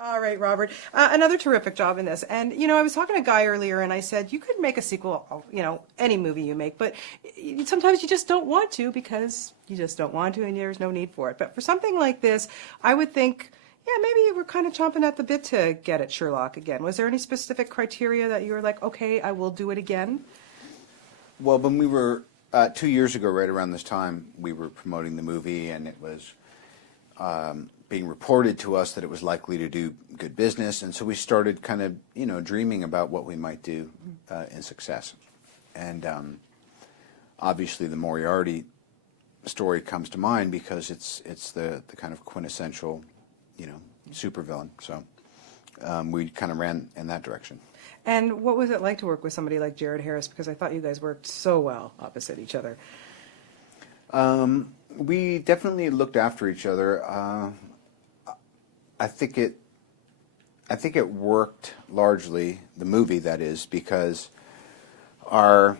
All right, Robert. Another terrific job in this. And, I was talking to Guy earlier and I said, you could make a sequel of, any movie you make, but sometimes you just don't want to because you just don't want to and there's no need for it. But for something like this, I would think, yeah, maybe you were kind of chomping at the bit to get at Sherlock again. Was there any specific criteria that you were like, okay, I will do it again? Well, when we were 2 years ago, right around this time, we were promoting the movie, and it was being reported to us that it was likely to do good business, and so we started kind of, dreaming about what we might do in success. And obviously, the Moriarty story comes to mind because it's the kind of quintessential, supervillain. So we kind of ran in that direction. And what was it like to work with somebody like Jared Harris? Because I thought you guys worked so well opposite each other. We definitely looked after each other. I think it worked largely, the movie that is, because our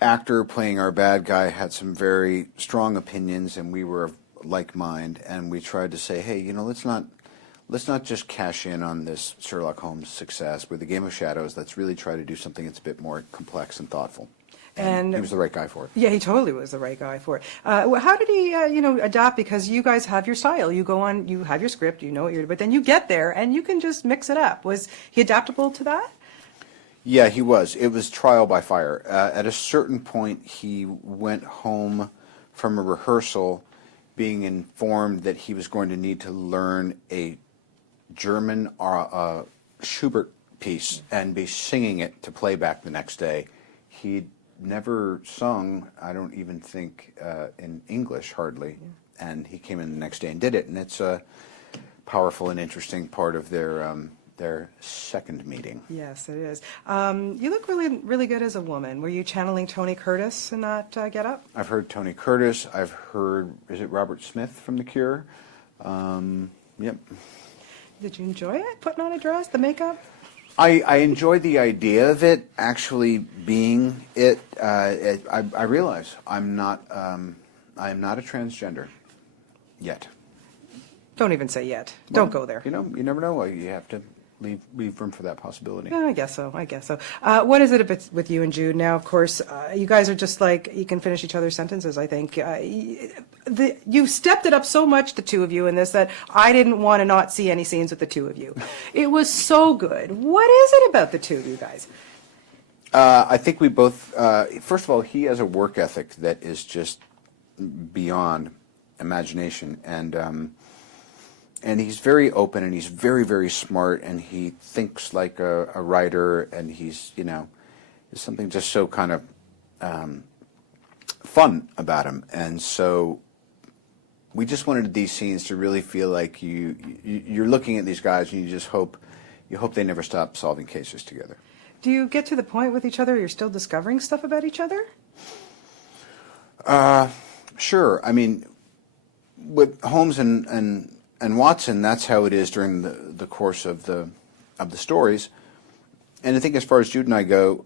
actor playing our bad guy had some very strong opinions, and we were of like mind, and we tried to say, hey, let's not just cash in on this Sherlock Holmes success with the Game of Shadows. Let's really try to do something that's a bit more complex and thoughtful. And he was the right guy for it. Yeah, he totally was the right guy for it. How did he, adapt? Because you guys have your style. You go on, you have your script, you know what you're, but then you get there and you can just mix it up. Was he adaptable to that? Yeah, he was. It was trial by fire. At a certain point, he went home from a rehearsal being informed that he was going to need to learn a German Schubert piece and be singing it to playback the next day. He'd never sung, I don't even think, in English hardly, and he came in the next day and did it, and it's a powerful and interesting part of their second meeting. Yes, it is. You look really, really good as a woman. Were you channeling Tony Curtis in that get-up? I've heard Tony Curtis. I've heard, is it Robert Smith from The Cure? Yep. Did you enjoy it, putting on a dress, the makeup? I enjoy the idea of it actually being it. I realize I am not a transgender yet. Don't even say yet. Don't go there. You never know. You have to leave room for that possibility. Yeah, I guess so. What is it with you and Jude now? Of course, you guys are just like, you can finish each other's sentences, I think. You stepped it up so much, the two of you, in this, that I didn't want to not see any scenes with the two of you. It was so good. What is it about the two of you guys? I think we both, first of all, he has a work ethic that is just beyond imagination, and he's very open, and he's very, very smart, and he thinks like a writer, and he's, there's something just so kind of fun about him. And so we just wanted these scenes to really feel like you're looking at these guys, and you hope they never stop solving cases together. Do you get to the point with each other you're still discovering stuff about each other? Sure. I mean, with Holmes and Watson, that's how it is during the course of the stories. And I think as far as Jude and I go,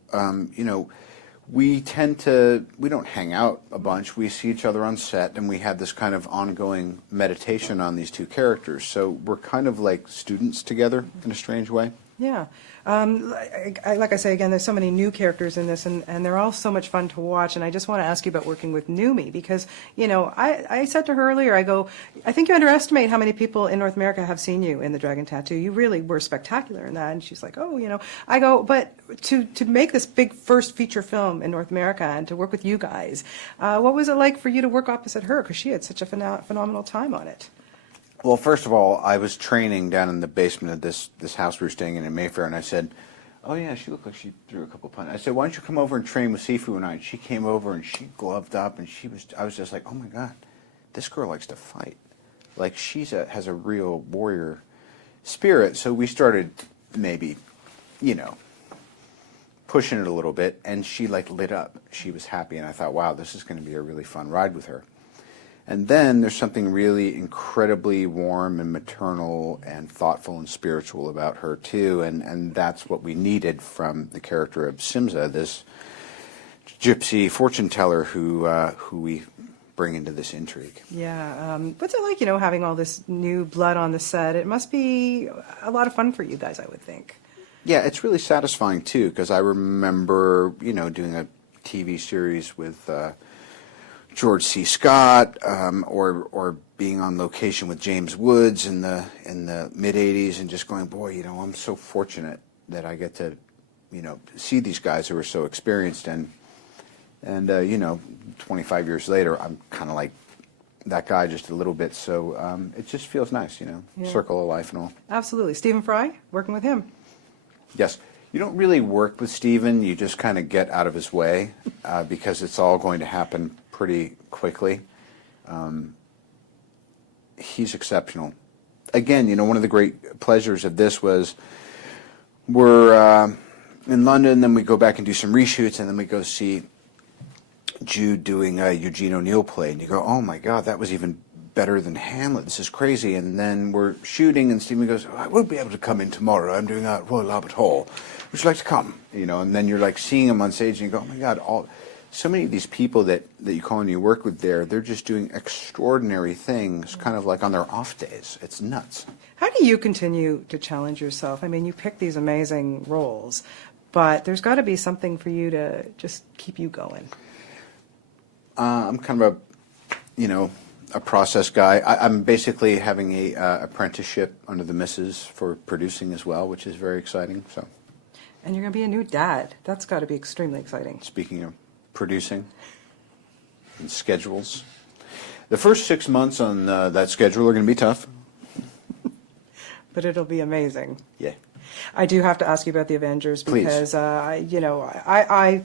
we don't hang out a bunch. We see each other on set, and we have this kind of ongoing meditation on these two characters. So we're kind of like students together in a strange way. Yeah. Like I say, again, there's so many new characters in this, and they're all so much fun to watch. And I just want to ask you about working with Numi, because, I said to her earlier, I think you underestimate how many people in North America have seen you in The Dragon Tattoo. You really were spectacular in that. And she's like, but to make this big first feature film in North America and to work with you guys, what was it like for you to work opposite her? Because she had such a phenomenal time on it. Well, first of all, I was training down in the basement of this house we were staying in Mayfair, and I said, oh yeah, she looked like she threw a couple punches. I said, why don't you come over and train with Sifu and I? And she came over, and she gloved up, and I was just like, oh my God, this girl likes to fight. Like, has a real warrior spirit. So we started maybe, pushing it a little bit, and she lit up. She was happy, and I thought, wow, this is going to be a really fun ride with her. And then there's something really incredibly warm and maternal and thoughtful and spiritual about her too, and that's what we needed from the character of Simza, this gypsy fortune teller who we bring into this intrigue. Yeah. What's it like, having all this new blood on the set? It must be a lot of fun for you guys, I would think. Yeah, it's really satisfying too, because I remember, doing a TV series with George C. Scott, or being on location with James Woods in the mid '80s, and just going, boy, I'm so fortunate that I get to, see these guys who are so experienced, and 25 years later, I'm kind of like that guy just a little bit. So it just feels nice, Yeah. circle of life and all. Absolutely. Stephen Fry, working with him. Yes. You don't really work with Stephen. You just kind of get out of his way because it's all going to happen pretty quickly. He's exceptional. Again, one of the great pleasures of this was we're in London, then we go back and do some reshoots, and then we go see Jude doing a Eugene O'Neill play, and you go, oh my God, that was even better than Hamlet. This is crazy. And then we're shooting, and Stephen goes, I won't be able to come in tomorrow. I'm doing a Royal Albert Hall. Would you like to come? And then you're like seeing him on stage, and you go, oh my God, so many of these people that you call and you work with there, they're just doing extraordinary things, kind of like on their off days. It's nuts. How do you continue to challenge yourself? I mean, you pick these amazing roles, but there's got to be something for you to just keep you going. I'm kind of a process guy. I'm basically having a apprenticeship under the missus for producing as well, which is very exciting. So, and you're going to be a new dad. That's got to be extremely exciting. Speaking of producing and schedules, the first 6 months on that schedule are going to be tough. But it'll be amazing. Yeah. I do have to ask you about the Avengers Please. because, I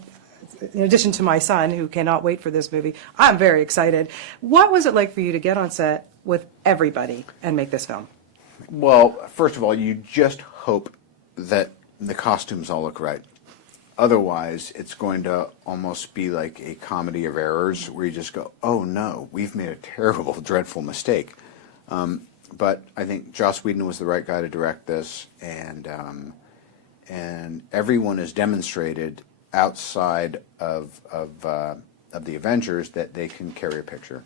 in addition to my son, who cannot wait for this movie, I'm very excited. What was it like for you to get on set with everybody and make this film? Well, first of all, you just hope that the costumes all look right. Otherwise, it's going to almost be like a comedy of errors where you just go, oh no, we've made a terrible, dreadful mistake. But I think Joss Whedon was the right guy to direct this, and everyone has demonstrated outside of the Avengers that they can carry a picture.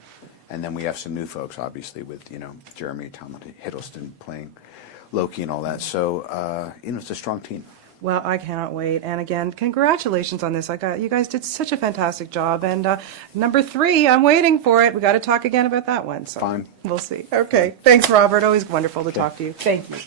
And then we have some new folks, obviously, with Jeremy Hiddleston playing Loki and all that. So it's a strong team. Well, I cannot wait. And again, congratulations on this. You guys did such a fantastic job. And number 3, I'm waiting for it. We got to talk again about that one. So Fine. We'll see. Okay. Thanks, Robert. Always wonderful to talk to you. Thank you.